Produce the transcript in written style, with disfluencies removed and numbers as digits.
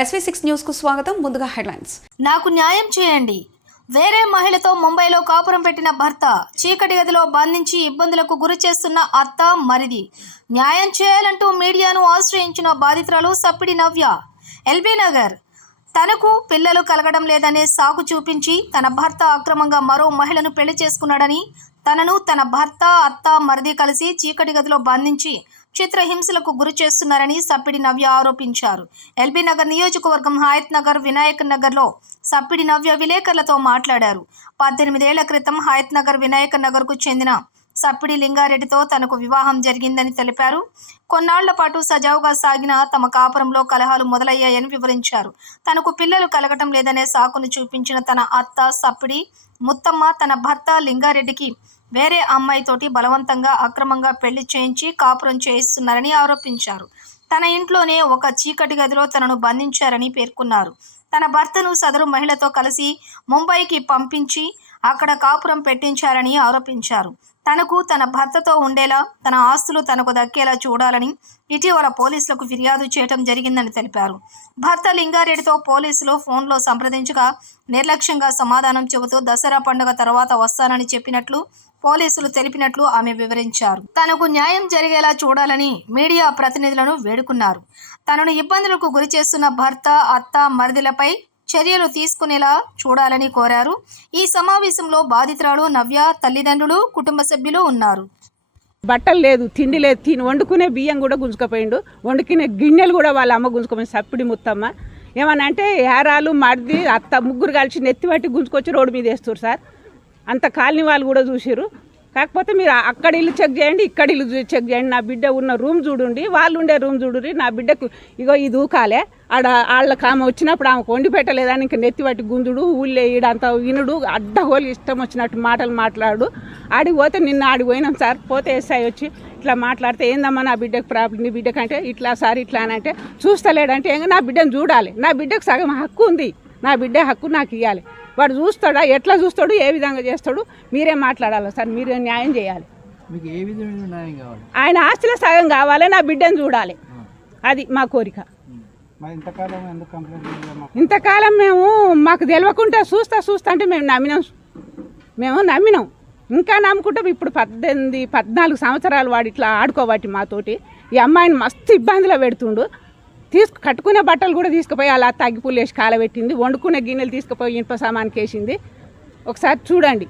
SV6 news కు స్వాగతం. ముందుగా హెడ్లైన్స్. నాకు న్యాయం చేయండి. వేరే మహిళతో ముంబైలో కాపురం పెట్టిన భర్త చీకటి గదిలో బంధించి ఇబ్బందులకు గురి చేస్తున్న అత్త మరిది. న్యాయం చేయాలంటూ మీడియాను ఆశ్రయించిన బాధితురాలు సప్పిడి నవ్య. ఎల్బీ నగర్. తనకు పిల్లలు కలగడం లేదనే సాకు చూపించి తన భర్త అక్రమంగా మరో మహిళను పెళ్లి చేసుకున్నాడని, తనను తన భర్త అత్త మరిది కలిసి చీకటి గదిలో బంధించి చిత్రహింసలకు గురి చేస్తున్నారని సప్పిడి నవ్య ఆరోపించారు. ఎల్బీ నగర్ నియోజకవర్గం హయత్ నగర్, వినాయక్ నగర్లో సప్పిడి నవ్య విలేకరులతో మాట్లాడారు. 18 ఏళ్ల క్రితం హయత్ నగర్, వినాయక్ నగర్కు చెందిన సప్పిడి లింగారెడ్డితో తనకు వివాహం జరిగిందని తెలిపారు. కొన్నాళ్ల పాటు సజావుగా సాగిన తమ కాపురంలో కలహాలు మొదలయ్యాయని వివరించారు. తనకు పిల్లలు కలగటం లేదనే సాకును చూపించిన తన అత్త సప్పిడి ముత్తమ్మ తన భర్త లింగారెడ్డికి వేరే అమ్మాయితోటి బలవంతంగా అక్రమంగా పెళ్లి చేయించి కాపురం చేయిస్తున్నారని ఆరోపించారు. తన ఇంట్లోనే ఒక చీకటి గదిలో తనను బంధించారని పేర్కొన్నారు. తన భర్తను సదరు మహిళతో కలిసి ముంబైకి పంపించి అక్కడ కాపురం పెట్టించారని ఆరోపించారు. తనకు తన భర్తతో ఉండేలా, తన ఆస్తులు తనకు దక్కేలా చూడాలని ఇటీవల పోలీసులకు ఫిర్యాదు చేయడం జరిగిందని తెలిపారు. భర్త లింగారెడ్డితో పోలీసులు ఫోన్లో సంప్రదించగా నిర్లక్ష్యంగా సమాధానం చెబుతూ దసరా పండుగ తర్వాత వస్తానని చెప్పినట్లు పోలీసులు తెలిపినట్లు ఆమె వివరించారు. తనకు న్యాయం జరిగేలా చూడాలని మీడియా ప్రతినిధులను వేడుకున్నారు. తనను ఇబ్బందులకు గురి చేస్తున్న భర్త, అత్త, మరిదిలపై చర్యలు తీసుకునేలా చూడాలని కోరారు. ఈ సమావేశంలో బాధితురాలు నవ్య, తల్లిదండ్రులు, కుటుంబ సభ్యులు ఉన్నారు. బట్టలు లేదు, తిండి లేదు, వండుకునే బియ్యం కూడా గుంజుకపోయిండు, వండుకునే గిన్నెలు కూడా వాళ్ళ అమ్మ గుంజుకోపోయింది. సప్పిడి ముత్తమ్మ ఏమన్నా అంటే యారాలు మడిది అత్త ముగ్గురు కలిసి నెత్తి పట్టి గుంజుకొచ్చి రోడ్డు మీద వేస్తారు సార్. అంత కాలనీ వాళ్ళు కూడా చూసారు. కాకపోతే మీరు అక్కడ ఇల్లు చెక్ చేయండి, ఇక్కడ ఇల్లు చెక్ చేయండి, నా బిడ్డ ఉన్న రూమ్ చూడండి, వాళ్ళు ఉండే రూమ్ చూడండి, నా బిడ్డకు ఇగో ఈ దూకాలే వాళ్ళకి ఆమె వచ్చినప్పుడు ఆమెకు వండి పెట్టలేదని ఇంకా నెత్తి పట్టి గుంజుడు, ఊళ్ళే ఈడంతా వినుడు, అడ్డగోలు ఇష్టం వచ్చినట్టు మాటలు మాట్లాడు. ఆడికి పోతే నిన్న ఆడికి పోయినాం సార్. పోతే ఎస్ఐ వచ్చి ఇట్లా మాట్లాడితే ఏందమ్మా నా బిడ్డకు ప్రాబ్లం, నీ బిడ్డకంటే ఇట్లా సార్ ఇట్లా అని అంటే చూస్తలేడంటే ఏంగా నా బిడ్డను చూడాలి, నా బిడ్డకు సగం హక్కు ఉంది, నా బిడ్డ హక్కు నాకు ఇవ్వాలి. వాడు చూస్తాడా, ఎట్లా చూస్తాడు, ఏ విధంగా చేస్తాడు, మీరే మాట్లాడాలి సార్, మీరే న్యాయం చేయాలి. మీకు ఏ విధంగా న్యాయం కావాలి? ఆయన ఆస్తిలో సగం కావాలి, నా బిడ్డను చూడాలి, అది మా కోరిక. ఇంతకాలం మేము మాకు తెలియకుండా చూస్తా అంటే మేము నమ్మినాం, ఇంకా నమ్ముకుంటాం. ఇప్పుడు 14 సంవత్సరాలు వాడు ఇట్లా ఆడుకోబట్టి మాతోటి ఈ అమ్మాయిని మస్తు ఇబ్బందిలో పెడుతుండు. కట్టుకునే బట్టలు కూడా తీసుకుపోయి అలా తగ్గిపుల్లేసి కాలబెట్టింది, వండుకునే గిన్నెలు తీసుకుపోయి ఇనుప సామాన్కి వేసింది. ఒకసారి చూడండి.